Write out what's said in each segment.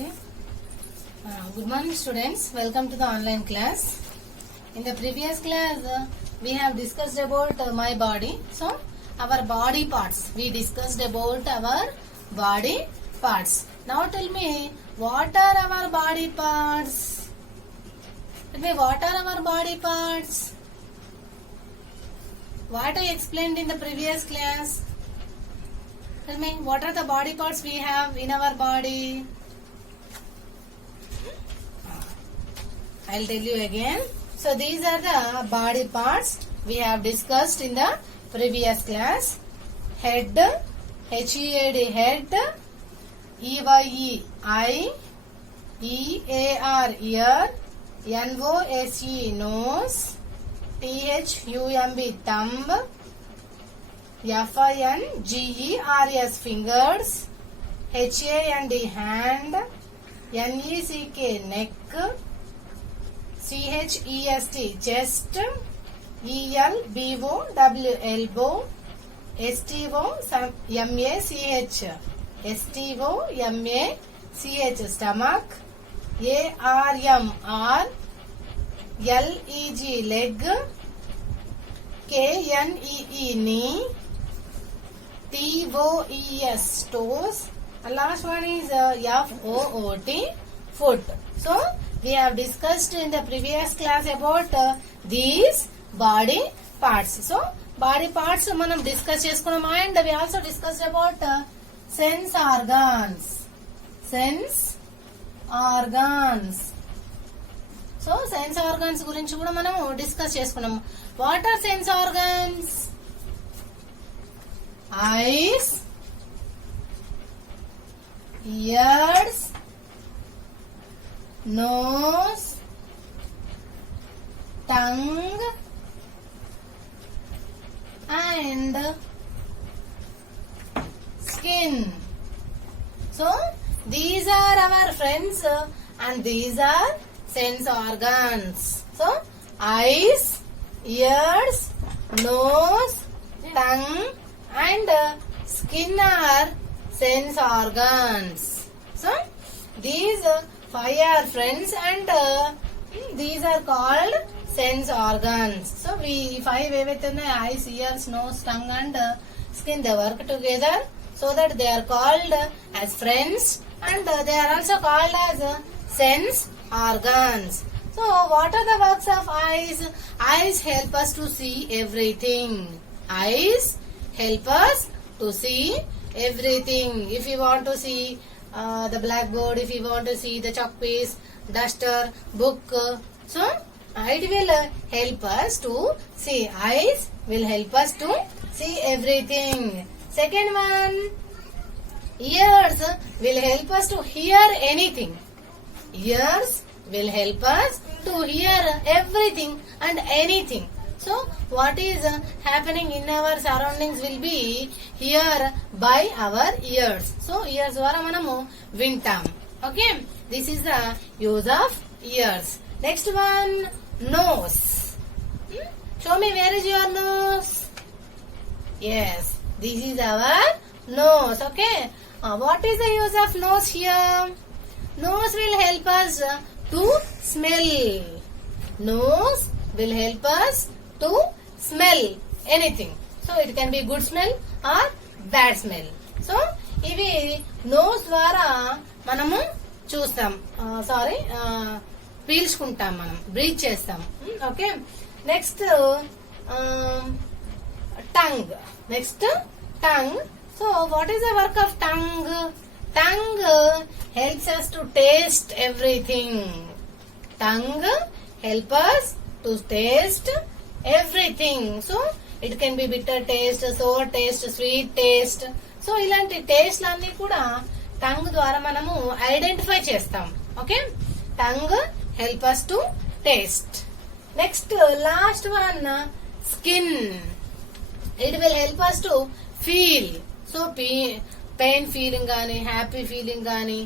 Okay. Good morning students. Welcome to the online class. In the previous class we have discussed about my body. So our body parts. We discussed about our body parts. Now tell me, what are our body parts? Tell me, what are our body parts? What I explained in the previous class? Tell me, what are the body parts we have in our body? I'll tell you again. So these are the body parts we have discussed in the previous class. Head, H-E-A-D, head, E-Y-E, eye, E-A-R, ear, N-O-S-E, nose, T-H-U-M-B, thumb, F-I-N-G-E-R-S, fingers, H-A-N-D, hand, N-E-C-K, neck, C-H-E-S-T, chest, E-L-B-O-W, elbow, S-T-O-M-A-C-H, S-T-O-M-A-C-H, stomach, A-R-M-R, L-E-G, leg, K-N-E-E, knee, T-O-E-S, toes, and last one is F-O-O-T, foot. So we have discussed in the previous class about these body parts. So body parts మనం discuss చేసుకున్నాం, and we also discussed about sense organs. Sense organs. So sense organs గురించి కూడా మనం discuss చేసుకున్నాం. What are sense organs? Eyes, ears, nose, tongue, and skin. So these are our friends and these are sense organs. So eyes, ears, nose, tongue, and skin are sense organs. So these five are friends and these are called sense organs. So we five ఏవైతే ఉన్నాయో eyes, ears, nose, tongue and skin, they work together so that they are called as friends and they are also called as sense organs. So what are the works of eyes? Eyes help us to see everything. Eyes help us to see everything. If you want to see the blackboard, if you want to see the chalk piece, duster, book, so it will help us to see. Eyes will help us to see everything. Second one, ears will help us to hear anything. Ears will help us to hear everything and anything. So what is happening in our surroundings will be here by our ears. So ears ద్వారా మనము వింటాం. Okay, this is the use of ears. Next one, nose. Show me, where is your nose? Yes, this is our nose. Okay, what is the use of nose here? Nose will help us to smell. Nose will help us to smell anything. So it can be good smell or bad smell. So ఇవి nose ద్వారా మనము చూస్తాం, పీల్చుకుంటాం, మనం breath చేస్తాం. Okay, next tongue. Next tongue. So what is the work of tongue? Tongue helps us to taste everything. Tongue help us to taste everything. So it can be bitter taste, sour taste, sweet taste. So ఇలాంటి taste అన్ని కూడా tongue ద్వారా మనము identify చేస్తాం. Okay, tongue help us to taste. Next, last one, skin. It will help us to feel. So pain feeling కానీ, happy feeling కానీ,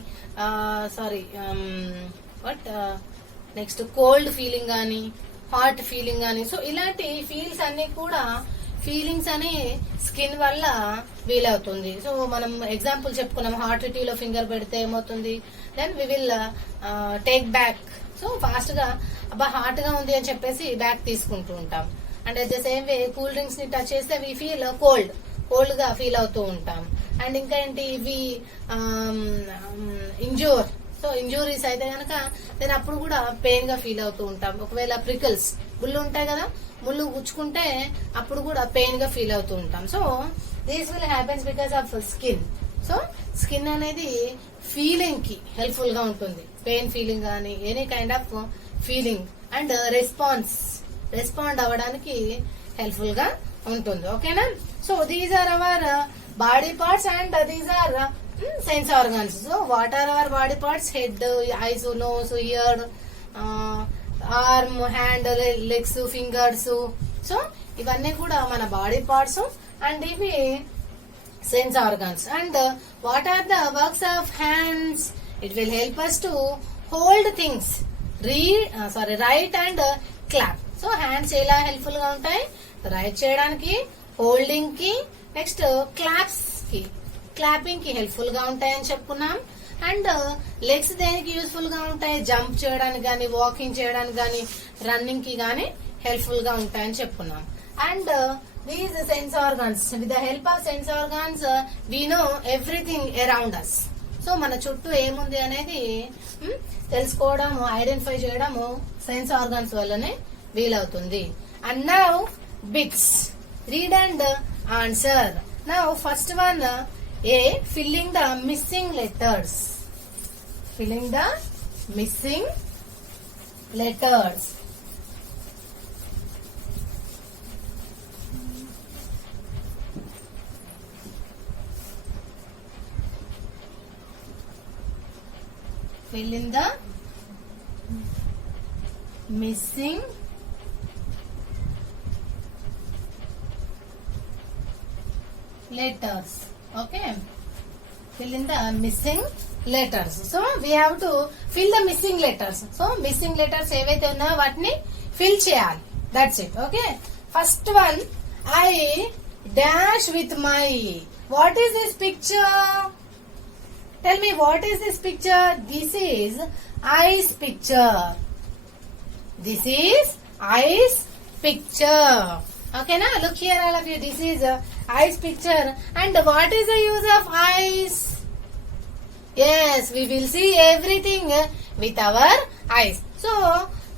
next cold feeling కానీ, hot feeling కానీ, సో ఇలాంటి ఫీల్స్ అన్ని కూడా ఫీలింగ్స్ అని స్కిన్ వల్ల వీలవుతుంది. సో మనం ఎగ్జాంపుల్ చెప్పుకున్నాం, హాట్ టీలో ఫింగర్ పెడితే ఏమవుతుంది, then we will take back. So fast గా అబ్బా హాట్ గా ఉంది అని చెప్పేసి బ్యాక్ తీసుకుంటూ ఉంటాం. And at the same way cool drinks ని టచ్ చేస్తే వి ఫీల్ కోల్డ్ గా ఫీల్ అవుతూ ఉంటాం. అండ్ ఇంకా ఏంటి, ఇవి ఇంజూరీస్ అయితే కనుక నేను అప్పుడు కూడా పెయిన్ గా ఫీల్ అవుతూ ఉంటాం. ఒకవేళ ప్రికల్స్ ముళ్ళు ఉంటాయి కదా, ముళ్ళు గుచ్చుకుంటే అప్పుడు కూడా పెయిన్ గా ఫీల్ అవుతూ ఉంటాం. So these will happens because of skin. So skin అనేది ఫీలింగ్ కి హెల్ప్ఫుల్ గా ఉంటుంది, పెయిన్ ఫీలింగ్ కానీ any kind of feeling and respond అవ్వడానికి హెల్ప్ఫుల్ గా ఉంటుంది. ఓకేనా? So these are our body parts and these are sense organs. So what are our body parts? Head, eyes, nose, ear, arm, hand, legs, fingers. So ఇవన్నీ కూడా మన body parts and ఇవి sense organs. And what are the works of hands? It will help us to hold things, right and clap. So hands ఎలా helpful గా ఉంటాయి? Right చేయడానికి, holding కి, next clapping కి హెల్ప్ఫుల్ గా ఉంటాయని చెప్పుకున్నాం. అండ్ లెగ్స్ దేనికి యూస్ఫుల్ గా ఉంటాయి? జంప్ చేయడానికి గానీ, వాకింగ్ చేయడానికి గానీ, రన్నింగ్ కి గానీ హెల్ప్ఫుల్ గా ఉంటాయని చెప్పుకున్నాం. And these sense organs, with the help of sense organs we know everything around us. So మన చుట్టూ ఏముంది అనేది తెలుసుకోవడం, ఐడెంటిఫై చేయడము సెన్స్ ఆర్గాన్స్ వల్లనే వీలవుతుంది. And now bits, read and answer. Now first one, A, filling the missing letters. Filling the missing letters. Fill in the missing letters. Okay, fill in the missing letters. So we have to fill the missing letters. So missing letters ఏవైతే ఉన్నాయో వాటిని fill చేయాలి. That's it. Okay, first one, I dash with my. What is this picture? Tell me, what is this picture? This is ice picture. This is ice picture. Okay, now look here all of you. This is ice picture. And what is the use of ice? Yes, we will see everything with our eyes. So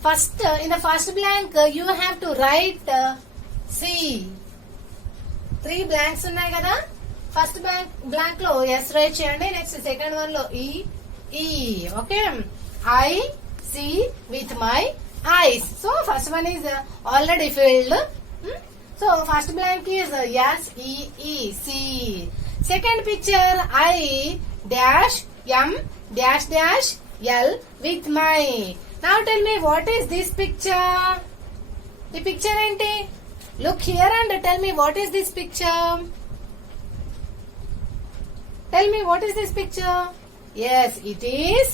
first, in the first blank you have to write C. 3 blanks ఉన్నాయి కదా. First blank లో S write చేయండి. Next second one లో E. Okay, I see with my eyes. So first one is already filled. So first blank is S-E-E, see. Second picture, I dash M dash dash L with my. Now tell me, what is this picture? The picture enti? Look here and tell me, what is this picture? Tell me, what is this picture? Yes, it is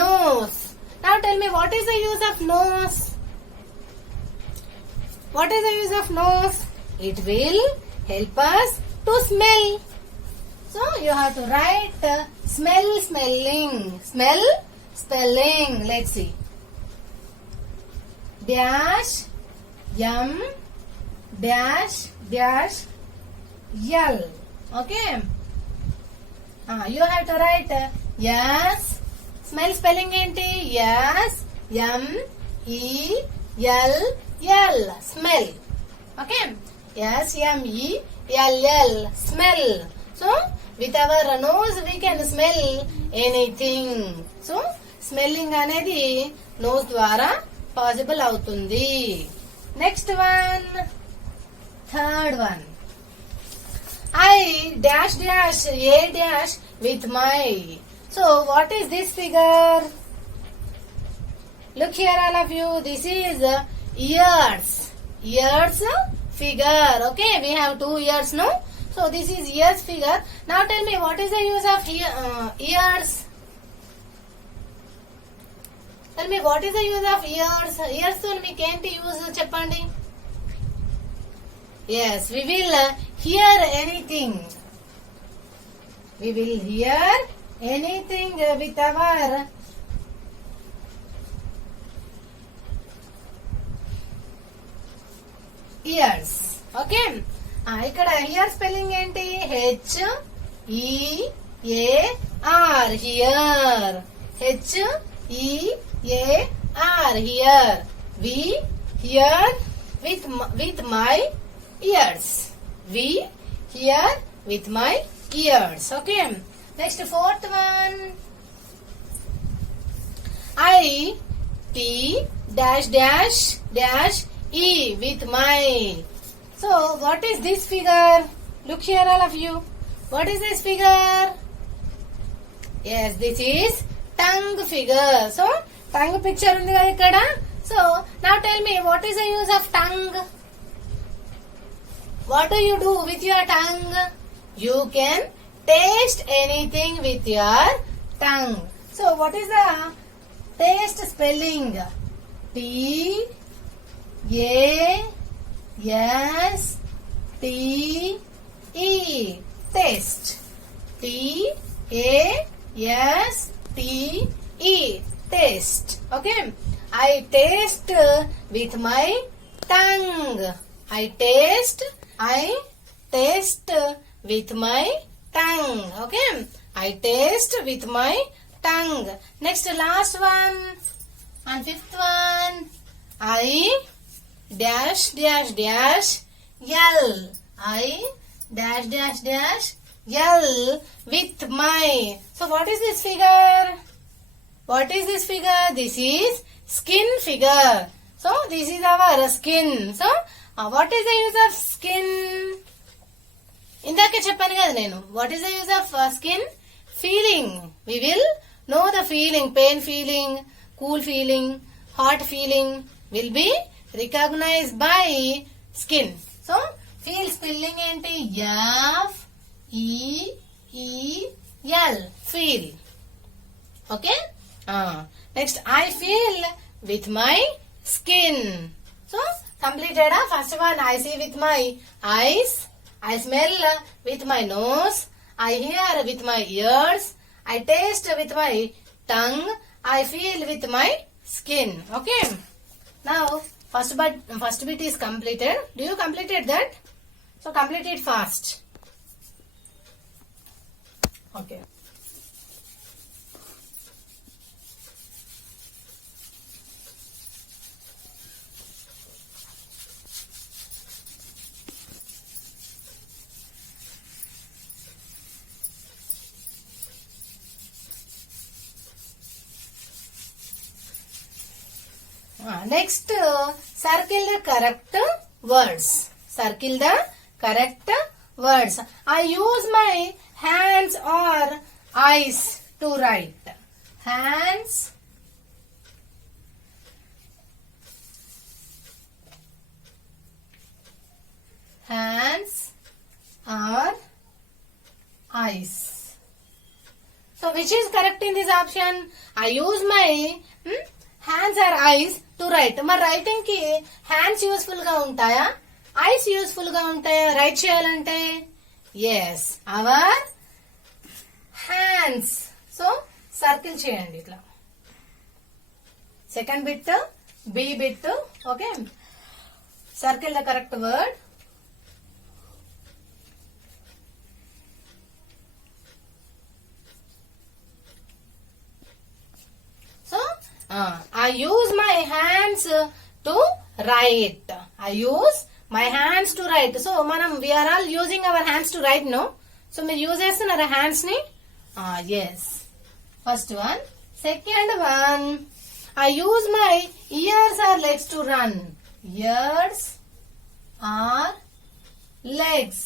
nose. Now tell me, what is the use of nose? What is the use of nose? It will help us to smell. So you have to write smelling. Smell, spelling. Let's see. Dash M dash dash L. Okay. You have to write yes. Smell spelling enti? Yes. M E L L. Smell. Okay. S-M-E-L-L. Smell. So with our nose we can smell anything. So smelling అనేది nose ద్వారా possible అవుతుంది. Next one, third one. I dash dash A dash with my. So what is this figure? Look here all of you. This is ears. Ears figure. Okay, we have 2 ears, no? So this is ears figure. Now tell me, what is the use of ears? Tell me, what is the use of ears? Ears తో మీకు ఏంటి use చెప్పండి. Yes, we will hear anything. We will hear anything with our ears. Okay. ఇక్కడ here spelling ఏంటి? HEAR here. HEAR here. We hear with my ears. We hear with my ears. Okay. Next, fourth one. I T dash dash dash E with my. So what is this figure? Look here, all of you. What is this figure? Yes, this is tongue figure. So tongue picture undi kada ikkada. So now tell me, what is the use of tongue? What do you do with your tongue? You can taste anything with your tongue. So what is the taste spelling? T-A-S-T-E. Taste. T-A-S-T-E. Taste. Okay. I taste with my tongue. I taste with my tongue. Okay. I taste with my tongue. Next, last one. And fifth one. I dash dash dash L. I dash dash dash L with my. So what is this figure? What is this figure? This is skin figure. So this is our skin. So what is the use of skin? ఇందాకే చెప్పాను కదా నేను. What is the use of skin? Feeling. We will know the feeling. Pain feeling, cool feeling, hot feeling will be recognized by skin. So feel spelling ఏంటి? F-E-E-L. Feel. Okay. Next, I feel with my skin. So completed. First one, I see with my eyes. I smell with my nose. I hear with my ears. I taste with my tongue. I feel with my skin. Okay. Now, first bit is completed. Do you completed that? So complete it fast. Okay. Next, circle the correct words. Circle the correct words. I use my hands or eyes to write. Hands, or eyes. So which is correct in this option? I use my hands or eyes to write. మరి writing కి hands useful గా ఉంటాయా, eyes useful గా ఉంటాయా write చేయాలంటే? Yes, our hands. So circle చేయండి ఇట్లా. Second bit, b bit. Okay, circle the correct word. I use my hands to write. I use my hands to write. So we are all using our hands to write, no? So మీరు use చేస్తున్నారా hands ని? Yes. First one. Second one. I use my ears or legs to run. Ears or legs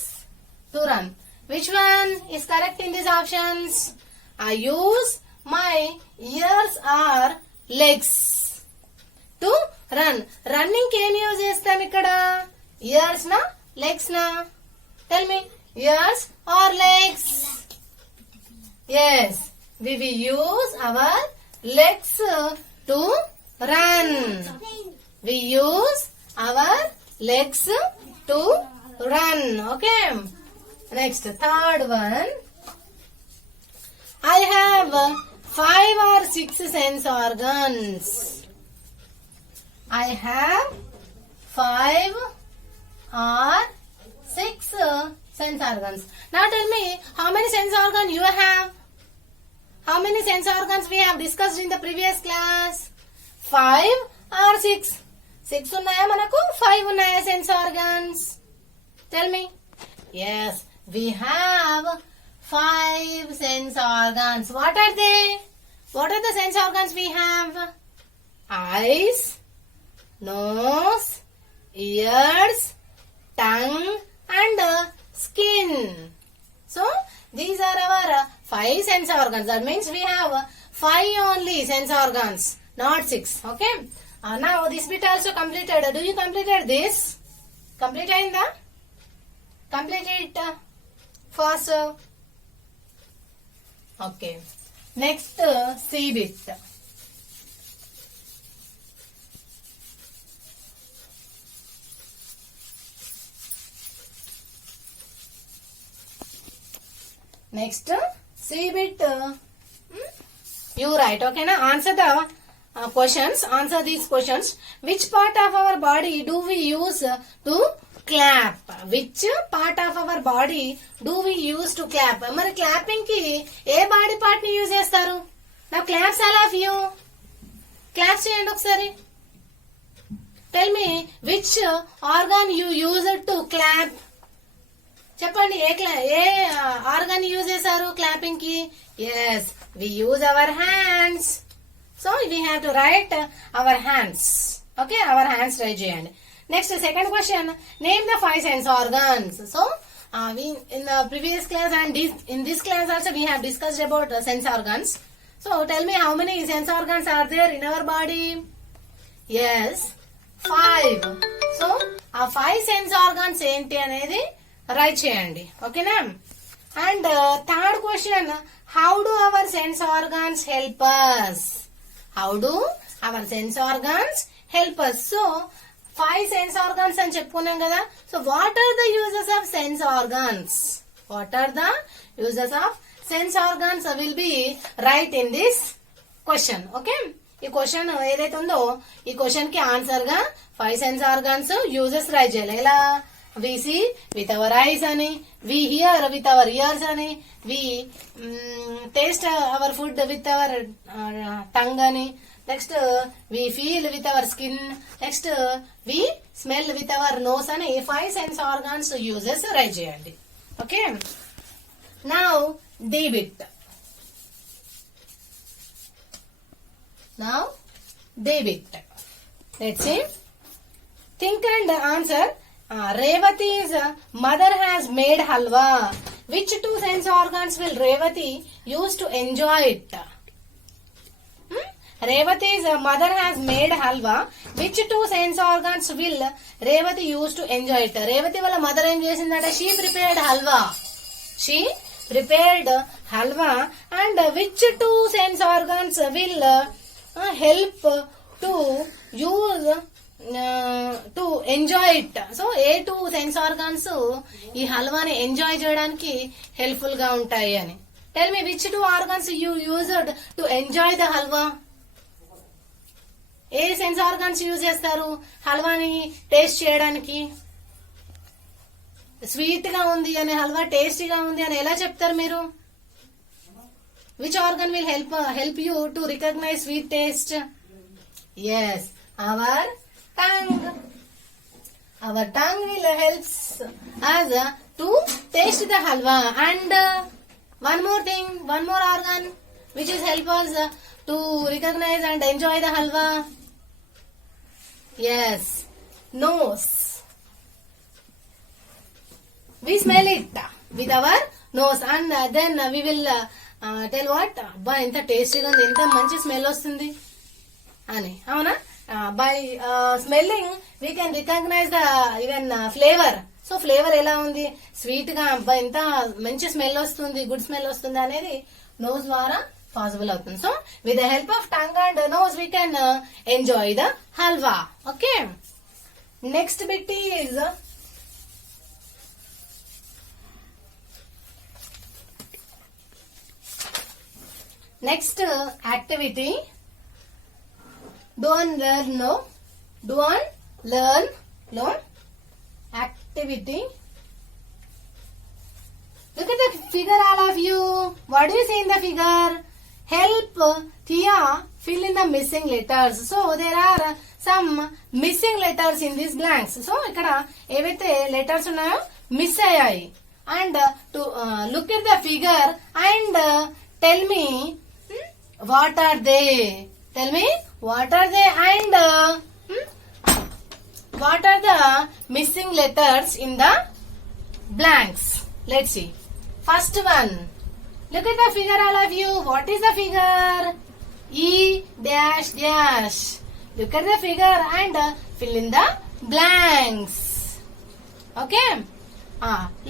to run. Which one is correct in these options? I use my ears or legs to run. Running కి ఏం use చేస్తాం ఇక్కడ? Years నా legs నా? Tell me, years or legs? Yes, we will use our legs to run. We use our legs to run. Okay. Next, third one. I have 5 or 6 sense organs. I have 5 or 6 sense organs. Now tell me, how many sense organs you have? How many sense organs we have discussed in the previous class? 5 or 6? 6 unnaya manaku, 5 unnaya sense organs? Tell me. Yes, we have 5 sense organs. What are they? What are the sense organs we have? Eyes, nose, ears, tongue and skin. So, these are our 5 sense organs. That means we have 5 only sense organs, not 6. Okay. Now, this bit also completed. Do you completed this? Complete ayinda? Complete it first. Okay. Next, C bit. Next, C bit. You write, okay na? Answer the questions. Answer these questions. Which part of our body do we use to clap? Which part of our body do we use to clap? మరి clapping కి ఏ body part ని use చేస్తారు? Now claps all of you. Claps చేయండి ఒకసారి. Tell me which organ you use to clap. చెప్పండి ఏ organ use చేశారు clapping కి? yes, we use our hands. So we have to write our hands. Okay, our hands try చేయండి. Next, second question. Name the 5 sense organs. So we in the previous class and in this class also we have discussed about sense organs. So tell me how many sense organs are there in our body? Yes, 5. So ఆ 5 sense organs ఏంటి అనేది write చేయండి. ఓకేనా? And third question, how do our sense organs help us? How do our sense organs help us? So 5 sense organs అని చెప్పుకున్నాం కదా. So what are the uses of sense organs? What are the uses of sense organs will be write in this question. Okay, ఈ question ఏదైతే ఉందో ఈ question కి answer గా 5 sense organs uses right చేయాలి. ఎలా? we see with our eyes ani, we hear with our ears ani, we taste our food with our tongue ani, next we feel with our skin, next we smell with our nose ani. 5 sense organs uses right cheyandi. Okay, now D bit. Now D bit. Let's see, think and answer. Revati's mother has made halwa. Which 2 sense organs will Revati use to enjoy it? Revati's mother has made halwa. Which 2 sense organs will Revati use to enjoy it? Revati wala mother em chesindata, she prepared halwa. She prepared halwa. And which 2 sense organs will help to use to enjoy it? So A 2 sense organs ఈ హల్వాని enjoy చేయడానికి helpful గా ఉంటాయి అని. Tell me which 2 organs you used to enjoy the halwa? A sense organs use చేస్తారు హల్వాని taste చేయడానికి? Sweet గా ఉంది అని, హల్వా టేస్టీగా ఉంది అని ఎలా చెప్తారు మీరు? Which organ will help you to recognize sweet taste? yes, our tongue. Our tongue will helps us to taste the halwa. And one more thing, one more organ which is help us to recognize and enjoy the halwa. Yes, nose. We smell it with our nose and then we will tell what? Abba ఎంత టేస్టీగా ఉంది, ఎంత మంచి smell వస్తుంది అని. అవునా? by smelling we can recognize the even flavor. So flavour ఎలా ఉంది, స్వీట్ గా అబ్బా ఎంత మంచి స్మెల్ వస్తుంది, గుడ్ స్మెల్ వస్తుంది అనేది నోస్ ద్వారా పాసిబుల్ అవుతుంది. So with the help of tongue and nose we can enjoy the halwa. Okay, next bit is Next activity. Do and learn. No. Do and learn. No. Activity. Look at the figure, all of you. What do you see in the figure? Help Tia fill in the missing letters. So there are some missing letters in these blanks. So ikkada evaithe letters unnayo miss ayyayi. And to look at the figure and tell me what are they. Tell me what are they and what are the missing letters in the blanks. Let's see. First one. Look at the figure, all of you. What is the figure? E dash dash. Look at the figure and fill in the blanks. Okay.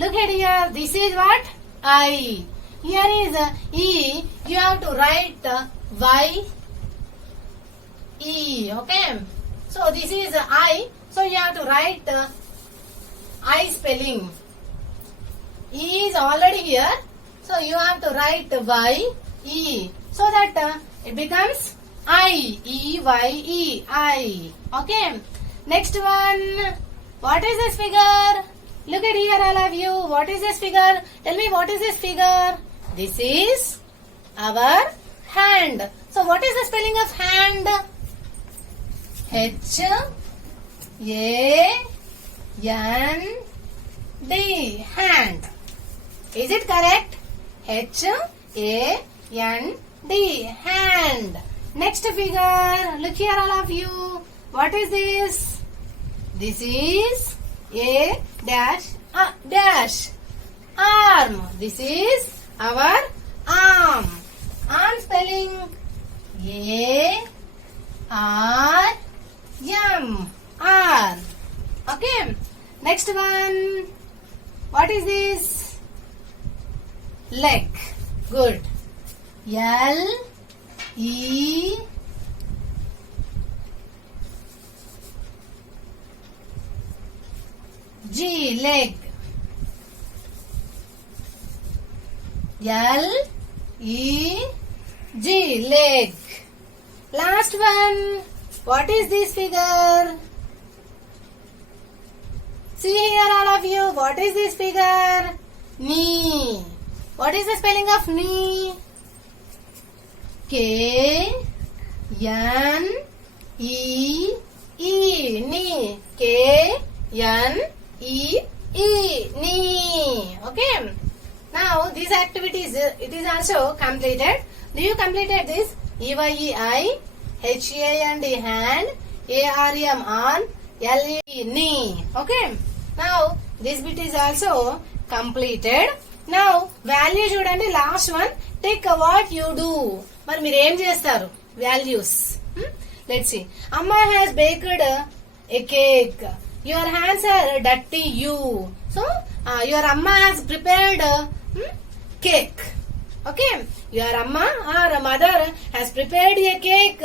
Look at here. This is what? I. Here is E. You have to write Y. E. Okay. So this is I. So you have to write I spelling. E is already here. So you have to write Y, E. So that it becomes I. E, Y, E. I. Okay. Next one. What is this figure? Look at here, all of you. What is this figure? Tell me what is this figure? This is our hand. So what is the spelling of hand? H, A, N, D. Hand. Is it correct? H, A, N, D. Hand. Next figure. Look here, all of you. What is this? This is A dash dash. Arm. This is our arm. Arm spelling A R M. Arm. Okay. Next one. What is this? Leg. Good. L E G. Leg. L E G. Leg. Last one. What is this figure? See here, all of you. What is this figure? Knee. What is the spelling of knee? K N E E. Knee. K N E E. Knee. Okay. Now these activities, it is also completed. Do you completed this? EYEI, HAND hand, ARM arm, LE knee. Okay. Now this bit is also completed. Now value చూడండి, last one. Take what you do. మరి మీరు ఏం చేస్తారు? Values. Let's see. Amma has baked a cake. Your hands are dirty. You. So your Amma has prepared cake. Okay. Your Amma or mother has prepared a cake.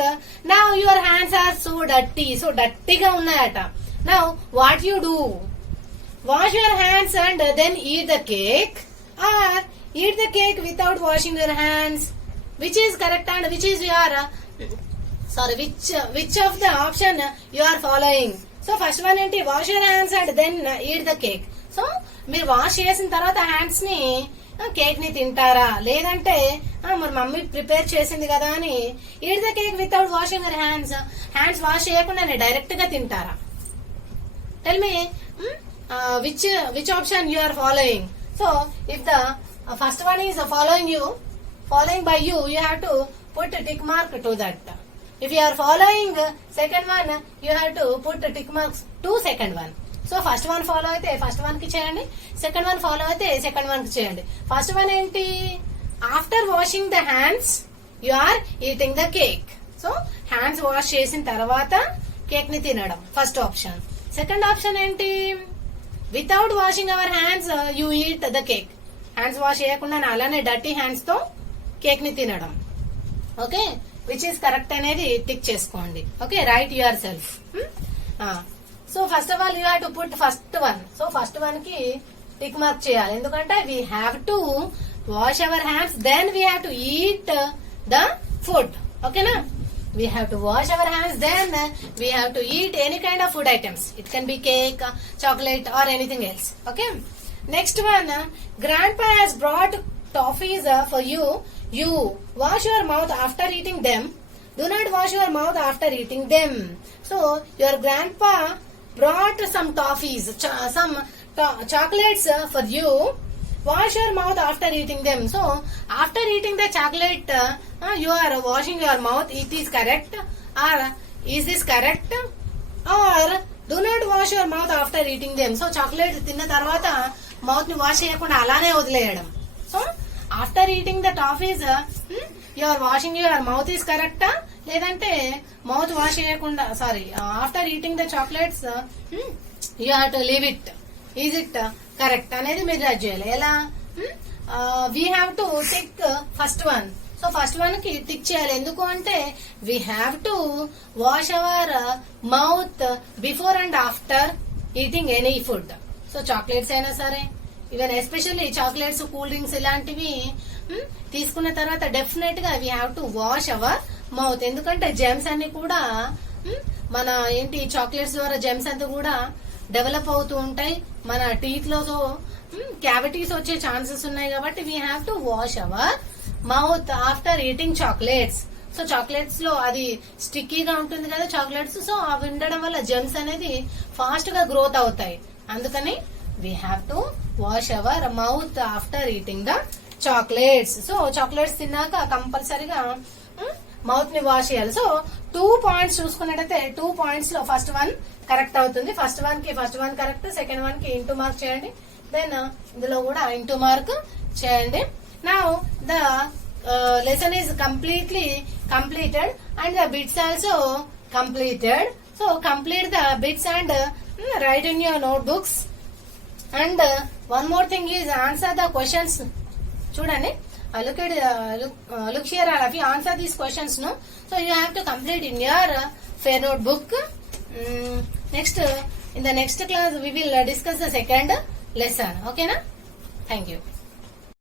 Now your hands are so dirty. So dirty గా ఉన్నాయట. Now what you do? Wash your hands and then eat the cake, or eat the cake without washing your hands. Which is correct and which is your which of the option you are following? So first one ఏంటి? Wash your hands and then eat the cake. So మీరు wash చేసిన తర్వాత hands ని cake ని తింటారా, లేదంటే మరి mummy prepare చేసింది కదా అని eat the cake without washing your hands, hands wash చేయకుండానే డైరెక్ట్ గా తింటారా? Tell me which option you are following. So if the first one is following by you have to put a tick mark to that. If you are following second one, you have to put a tick marks to second one. So first one follow అయితే first one కి చేయండి, second one follow అయితే second one కి చేయండి. First one ఏంటి? After washing the hands you are eating the cake. So hands wash చేసిన తర్వాత cake ని తినడం ఫస్ట్ ఆప్షన్. సెకండ్ ఆప్షన్ ఏంటి? Without washing our hands you eat the cake. Hands wash చేయకుండా అలానే డర్టీ హ్యాండ్స్ తో cake ని తినడం. ఓకే, విచ్ ఈస్ కరెక్ట్ అనేది టిక్ చేసుకోండి. Okay, write yourself. So first of all you have to put first one. So first one కి tick mark చేయాలి, ఎందుకంటే we have to wash our hands, then we have to eat the food. Okay na? We have to wash our hands, then we have to eat any kind of food items. It can be cake, chocolate or anything else. Okay. Next one, grandpa has brought toffees for you. You wash your mouth after eating them. Do not wash your mouth after eating them. So your grandpa brought some toffees, some chocolates for you. Wash your mouth after eating them. So after eating the chocolate, you are washing your mouth. It is correct, or is this correct? Or do not wash your mouth after eating them. So chocolate తిన్న తర్వాత mouth ని wash చేయకుండా అలానే వదిలేయడం. So after eating the toffees you are washing your mouth is కరెక్టా, లేదంటే mouth wash చేయకుండా sorry after eating the chocolates you have to leave it. Is it correct అనేది మీరు జడ్జ్ చేయాలి. ఎలా? We have to tick first one. So first one కి tick చేయాలి. ఎందుకు అంటే we have to wash our mouth before and after eating any food. So chocolates అయినా సరే, even especially chocolates, cool drinks ఇలాంటివి తీసుకున్న తర్వాత డెఫినెట్ గా we have to wash our mouth. ఎందుకంటే జెమ్స్ అన్ని కూడా మన ఏంటి చాక్లెట్స్ ద్వారా జెమ్స్ అంతా కూడా డెవలప్ అవుతూ ఉంటాయి. మన టీత్ లో క్యావిటీస్ వచ్చే ఛాన్సెస్ ఉన్నాయి కాబట్టి we have to wash our mouth after eating chocolates. So chocolates లో అది స్టిక్కీగా ఉంటుంది కదా చాక్లెట్స్. సో అవి ఉండడం వల్ల జెమ్స్ అనేది ఫాస్ట్ గా గ్రోత్ అవుతాయి. అందుకని we have to wash our mouth after eating the chocolates. So chocolates తిన్నాక కంపల్సరీగా మౌత్ ని వాష్ చేయాలి. సో 2 పాయింట్స్ చూసుకున్నట్టయితే 2 పాయింట్స్ లో ఫస్ట్ వన్ కరెక్ట్ అవుతుంది. First one correct, second one కి ఇంటూ మార్క్ చేయండి, దెన్ ఇందులో కూడా ఇంటూ మార్క్ చేయండి. Now the lesson is completely completed and the bits also completed. So complete the bits and right in your note books. And one more thing is answer the questions. చూడండి, look here, all of you answer these questions, no? So you have to complete in your fair note book. Next, in the next class we will discuss the second lesson. Okay na? Thank you.